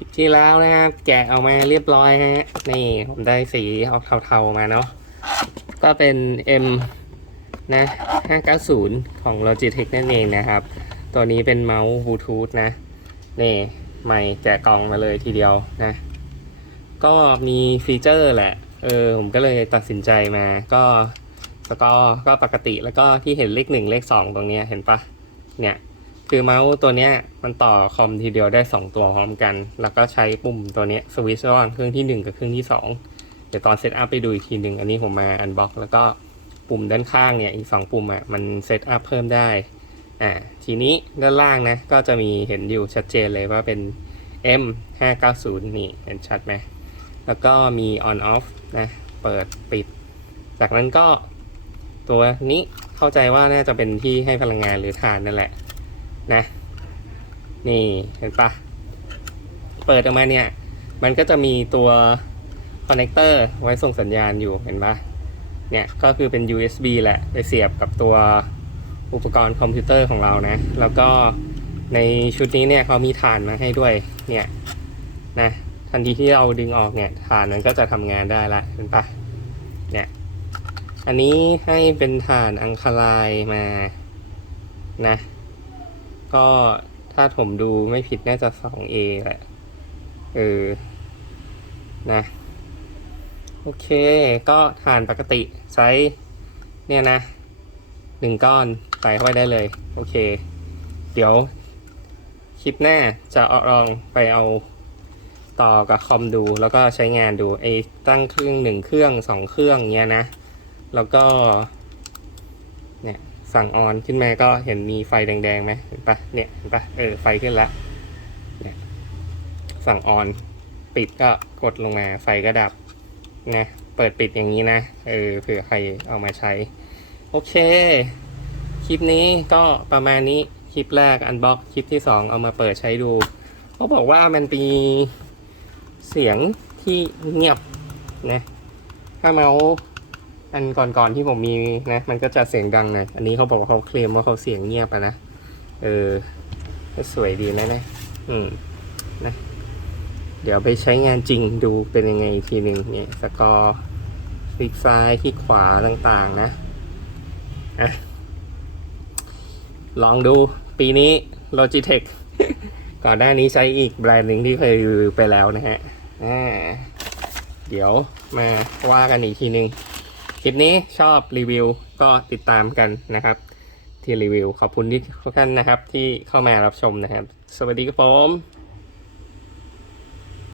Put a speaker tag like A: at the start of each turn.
A: ลิปที่แล้วนะครับแกะออกมาเรียบร้อยนะฮะนี่ผมได้สีออกเทาๆมาเนาะก็เป็น M นะ 590 ของ Logitech นั่นเองนะครับ ตัวนี้เป็นเมาส์บลูทูธนะ นี่ใหม่แกะกล่องมาเลยทีเดียวนะ ก็มีฟีเจอร์แหละ เออ ผมก็เลยตัดสินใจมา ก็สกอก็ปกติแล้วก็ที่เห็นเลขหนึ่งเลขสองตรงนี้เห็นปะเนี่ย คือเมาส์ตัวเนี้ยมันต่อคอมทีเดียวได้ 2 ตัวพร้อมกัน แล้วก็ใช้ปุ่มตัวเนี้ยสวิตช์ระหว่างเครื่องที่ 1 กับเครื่องที่ 2 เดี๋ยวตอนเซตอัพไปดูอีกทีหนึ่งอันนี้ผมมาอันบ็อกแล้วก็ปุ่มด้านข้างเนี่ยอีก 2 ปุ่มอะมันเซตอัพเพิ่มได้อ่าทีนี้ด้านล่างนะก็จะมีเห็นอยู่ชัดเจนเลยว่าเป็น M 5 9 0นี่เห็นชัดไหมแล้วก็มี on off นะเปิดปิด จากนั้นก็ตัวนี้เข้าใจว่าน่าจะเป็นที่ให้พลังงานหรือฐานนั่นแหละ นะ นี่เห็นปะเปิดออกมาเนี่ย มันก็จะมีตัวคอนเนคเตอร์ไว้ส่งสัญญาณอยู่เห็นปะเนี่ยก็คือเป็น USB แหละ ไปเสียบกับตัวอุปกรณ์คอมพิวเตอร์ของเรานะ แล้วก็ในชุดนี้เนี่ยเขามีฐานมาให้ด้วยเนี่ยนะทันทีที่เราดึงออกเนี่ยฐานมันก็จะทำงานได้ละเห็นปะเนี่ยอันนี้ให้เป็นฐานอังคารายมานะ ก็ถ้าผมดูไม่ผิดน่าจะ 2A แหละ เออ นะ โอเค ก็ฐานปกติไซส์เนี่ยนะหนึ่งก้อนใส่เข้าไปได้เลย โอเค เดี๋ยว คลิปหน้าจะเอลองไปเอาต่อกับคอมดู แล้วก็ใช้งานดูไอ้ตั้งเครื่องหนึ่งเครื่องสองเครื่องเงี้ยนะ แล้วก็ เนี่ยสั่งออนขึ้นมาก็เห็นมีไฟแดงๆไหมเห็นปะเนี่ยเห็นปะเออไฟขึ้นแล้วเนี่ยสั่งออนปิดก็กดลงมาไฟก็ดับนะเปิดปิดอย่างนี้นะเออเผื่อใครเอามาใช้ โอเค คลิปนี้ก็ประมาณนี้คลิปแรกอันบ็อกคลิปที่สองเอามาเปิดใช้ดูเขาบอกว่ามันมีเสียงที่เงียบนะถ้าเมาส์ อันก่อนๆที่ผมมีนะ มันก็จะเสียงดังหน่อยอันนี้เขาบอกว่าเขาเคลมว่าเขาเสียงเงียบอะนะ เออก็สวยดีนะนะ อืมนะ เดี๋ยวไปใช้งานจริงดูเป็นยังไงอีกทีหนึ่งเนี่ยสกอร์คลิกซ้ายคลิกขวาต่างๆนะอะลองดูปีนี้ Logitech ก่อนหน้านี้ใช้อีกแบรนด์หนึ่งที่เคยรีวิวไปแล้วนะฮะ อ่า เดี๋ยวมาว่ากันอีกทีหนึ่ง คลิปนี้ชอบรีวิวก็ติดตามกันนะครับ ที่รีวิว ขอบคุณที่ทุกท่านนะครับ ที่เข้ามารับชมนะครับ สวัสดีครับผม